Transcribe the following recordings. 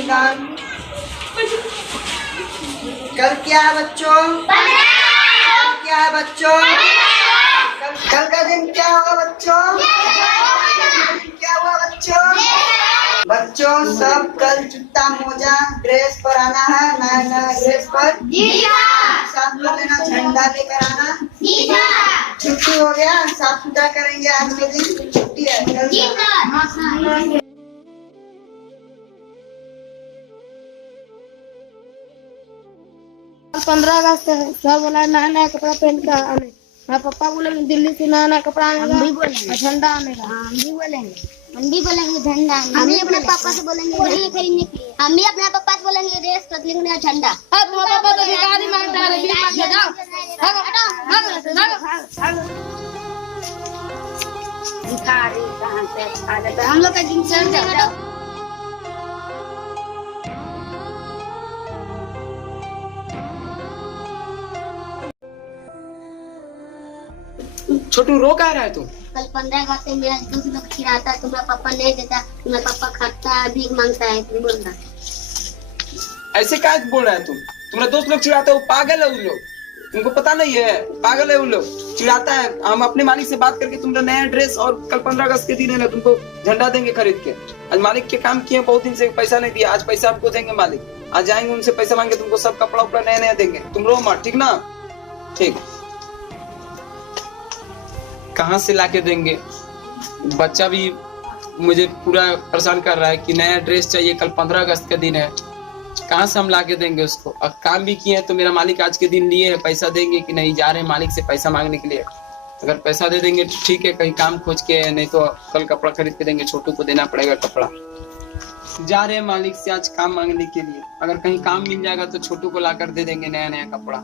श्रीकांत। कल क्या है बच्चों? कल क्या है बच्चों? कल का दिन क्या होगा बच्चों? क्या हुआ बच्चों? बच्चों सब कल जूता मोजा ड्रेस पर आना है, नया नया ड्रेस पर। साथ में लेना, झंडा लेकर आना। छुट्टी हो गया, साफ सुथरा करेंगे, आज के दिन छुट्टी है। कल 15 अगस्त है, सब बोला नया नया कपड़ा पहन के आने। मेरा पापा बोले दिल्ली से नया नया कपड़ा आनेगा, हम भी बोलेंगे झंडा आनेगा। हम भी बोलेंगे झंडा। हम भी अपने पापा से बोलेंगे खरीदने के लिए। हम भी अपने पापा से बोलेंगे ड्रेस खरीदने झंडा। तुम्हारा पापा तो भिखारी मांगता है, भीख मांग के जाओ। भिखारी कहाँ से आ जाता है? हम लोग का दिन चल जाओ। छोटू रो कह रहा है तू? कल 15 अगस्त में मेरा दोस्त लोग खिलाता है, तुम्हारा पापा नहीं देता, तुम्हारा पापा खाता है, भीख मांगता है, तुम बोल रहा। ऐसे क्या बोल रहा है तू? तुम्हारा दोस्त लोग चिढ़ाता है, वो पागल है उन लोग, तुमको पता नहीं है? पागल है उन लोग, चिढ़ाता है। हम अपने मालिक से बात करके तुमने नया ड्रेस और कल 15 अगस्त के दिन है ना तुमको झंडा देंगे खरीद के। आज मालिक के काम किए, बहुत दिन से पैसा नहीं दिया, आज पैसा हमको देंगे मालिक। आज जाएंगे उनसे पैसा मांगे, तुमको सब कपड़ा उपड़ा नया नया देंगे। तुम रो मत, ठीक ना? ठीक। कहाँ से लाके देंगे? बच्चा भी मुझे पूरा परेशान कर रहा है कि नया ड्रेस चाहिए, कल 15 अगस्त का दिन है, कहाँ से हम लाके देंगे उसको? और काम भी किए हैं तो मेरा मालिक आज के दिन लिए है, पैसा देंगे कि नहीं? जा रहे हैं मालिक से पैसा मांगने के लिए। अगर पैसा दे देंगे तो ठीक है, कहीं काम खोज के, नहीं तो कल कपड़ा खरीद के देंगे। छोटू को देना पड़ेगा कपड़ा। जा रहे हैं मालिक से आज काम मांगने के लिए, अगर कहीं काम मिल जाएगा तो छोटू को लाकर दे देंगे नया नया कपड़ा।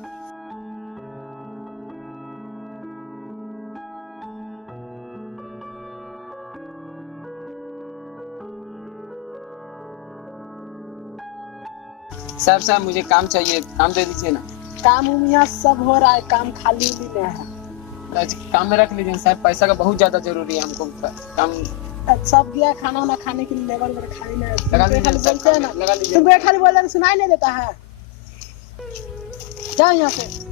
साहब मुझे काम चाहिए, काम दे दीजिए ना। काम यहाँ सब हो रहा है, काम खाली भी नहीं है। आज काम में रख लीजिए साहब, पैसा का बहुत ज्यादा जरूरी है हमको। काम सब गया खाना वाना खाने के लिए, लेबर वगैरह खाने में लगा लीजिए, बोलते हैं ना, लगा लीजिए। तुमको खाली बोलने सुनाई नहीं देता है? जाओ यहाँ से।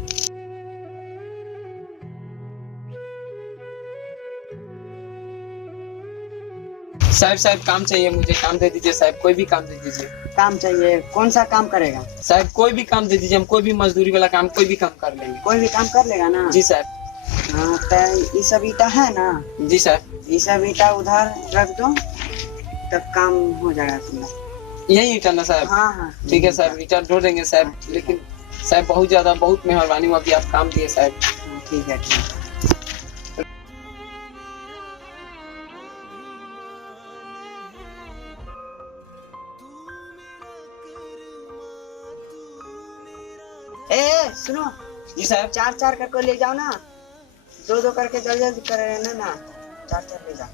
साहब काम चाहिए मुझे, काम दे दीजिए साहब, कोई भी काम दे दीजिए। काम चाहिए, कौन सा काम करेगा? साहब कोई भी काम दे दीजिए, हम कोई भी मजदूरी वाला काम कोई भी काम कर लेंगे। कोई भी काम कर लेगा ना? जी साहब। हाँ तो ये सब ईटा है ना? जी साहब। ये सब ईटा उधर रख दो, तब काम हो जाएगा तुम्हारा। यही ईटा ना साहब? हाँ। ठीक है साहब, ईटा ढो देंगे साहब, लेकिन साहब बहुत मेहरबानी हुआ कि आप काम दिए साहब। ठीक है। सुनो जी साहब। 4 करके ले जाओ ना, 2 करके जल्दी कर रहे ना, 4 ले जाओ।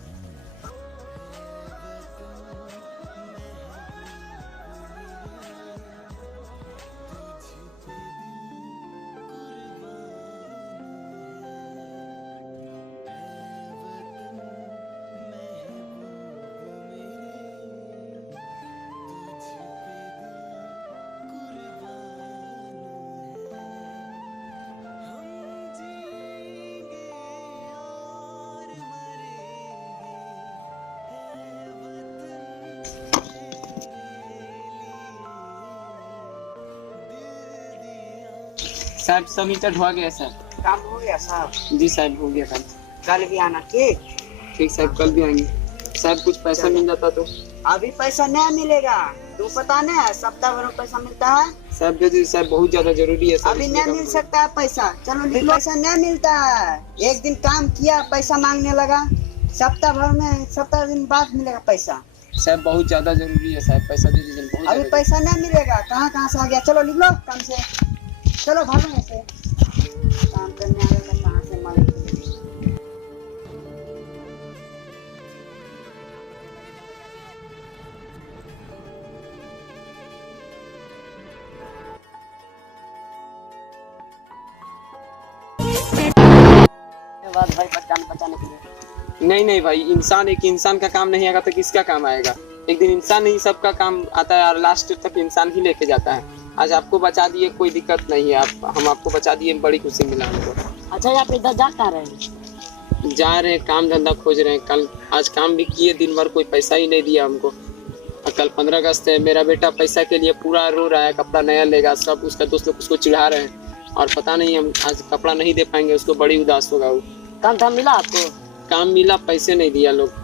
साहब सब ईटा ढुआ गया साहब। काम हो गया साहब? जी साहब हो गया काम। कल भी आना, ठीक? ठीक साहब, कल भी आएंगे साहब। कुछ पैसा मिल जाता तो? अभी पैसा नहीं मिलेगा, तू पता नहीं, सप्ताह भर में पैसा मिलता है साहब। दे दीजिए साहब, बहुत ज्यादा जरूरी है साहब। अभी नहीं मिल सकता है पैसा। चलो पैसा नहीं मिलता है, एक दिन काम किया पैसा मांगने लगा, सप्ताह भर में 17 दिन बाद मिलेगा पैसा। साहब बहुत ज्यादा जरूरी है साहब, पैसा दे दीजिए। अभी पैसा नहीं मिलेगा, कहाँ से आ गया? चलो लिख लो काम से, चलो भागो ऐसे। काम करने आ गया, कहाँ से मालिक? भाई बचाने के लिए नहीं भाई, इंसान एक इंसान का काम नहीं आएगा तो किसका काम आएगा? एक दिन इंसान ही सबका काम आता है और लास्ट तक इंसान ही लेके जाता है। आज आपको बचा दिए, कोई दिक्कत नहीं है, हम आपको बचा दिए, बड़ी खुशी मिला हमको। अच्छा आप इधर जा कहाँ रहे हैं? जा रहे हैं, काम धंधा खोज रहे हैं। कल आज काम भी किए, दिन भर कोई पैसा ही नहीं दिया हमको। और कल 15 अगस्त है, मेरा बेटा पैसा के लिए पूरा रो रहा है, कपड़ा नया लेगा, सब उसका दोस्त लोग उसको चिढ़ा रहे हैं और पता नहीं हम आज कपड़ा नहीं दे पाएंगे, उसको बड़ी उदास होगा वो। काम धाम मिला आपको? काम मिला, पैसे नहीं दिया लोग।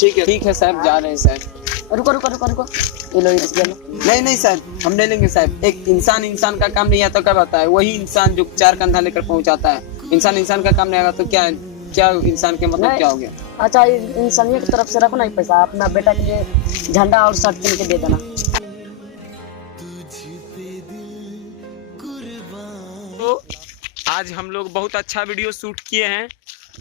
ठीक है साहब, जा रहे हैं साहब। रुको रुको रुको रुको, ये लो ये लो। नहीं साहब, हम ले लेंगे साहब। एक इंसान का काम नहीं आता कब आता है? वही इंसान जो 4 कंधा लेकर पहुंचाता है। इंसान का काम नहीं आएगा तो क्या इंसान के मतलब क्या हो गया? अच्छा इंसानियत की तरफ से रखो ना पैसा, अपना बेटा के लिए झंडा और शर्ट किन के दे देना। तो आज हम लोग बहुत अच्छा वीडियो शूट किए हैं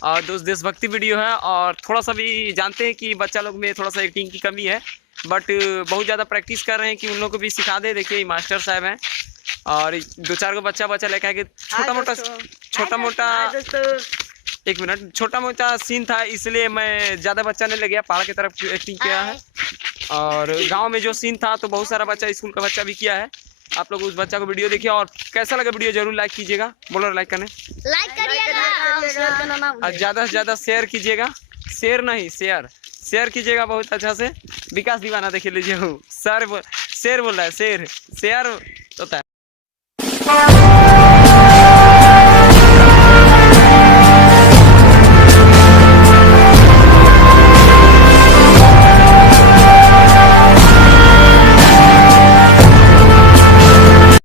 और दोस्त देशभक्ति वीडियो है, और थोड़ा सा भी जानते हैं कि बच्चा लोग में थोड़ा सा एक्टिंग की कमी है, बट बहुत ज़्यादा प्रैक्टिस कर रहे हैं कि उन लोग को भी सिखा दे। देखिए मास्टर साहब हैं और 2-4 को बच्चा लेके आके छोटा मोटा सीन था, इसलिए मैं ज़्यादा बच्चा नहीं ले गया, पहाड़ की तरफ एक्टिंग किया है। और गांव में जो सीन था तो बहुत सारा बच्चा, स्कूल का बच्चा भी किया है। आप लोग उस बच्चा को वीडियो देखिए और कैसा लगा वीडियो जरूर लाइक कीजिएगा। बोलो लाइक करने, और ज़्यादा से ज़्यादा शेयर कीजिएगा। शेयर कीजिएगा बहुत अच्छा से। विकास दीवाना देख लीजिए, शेर बोल रहा है, शेर होता है।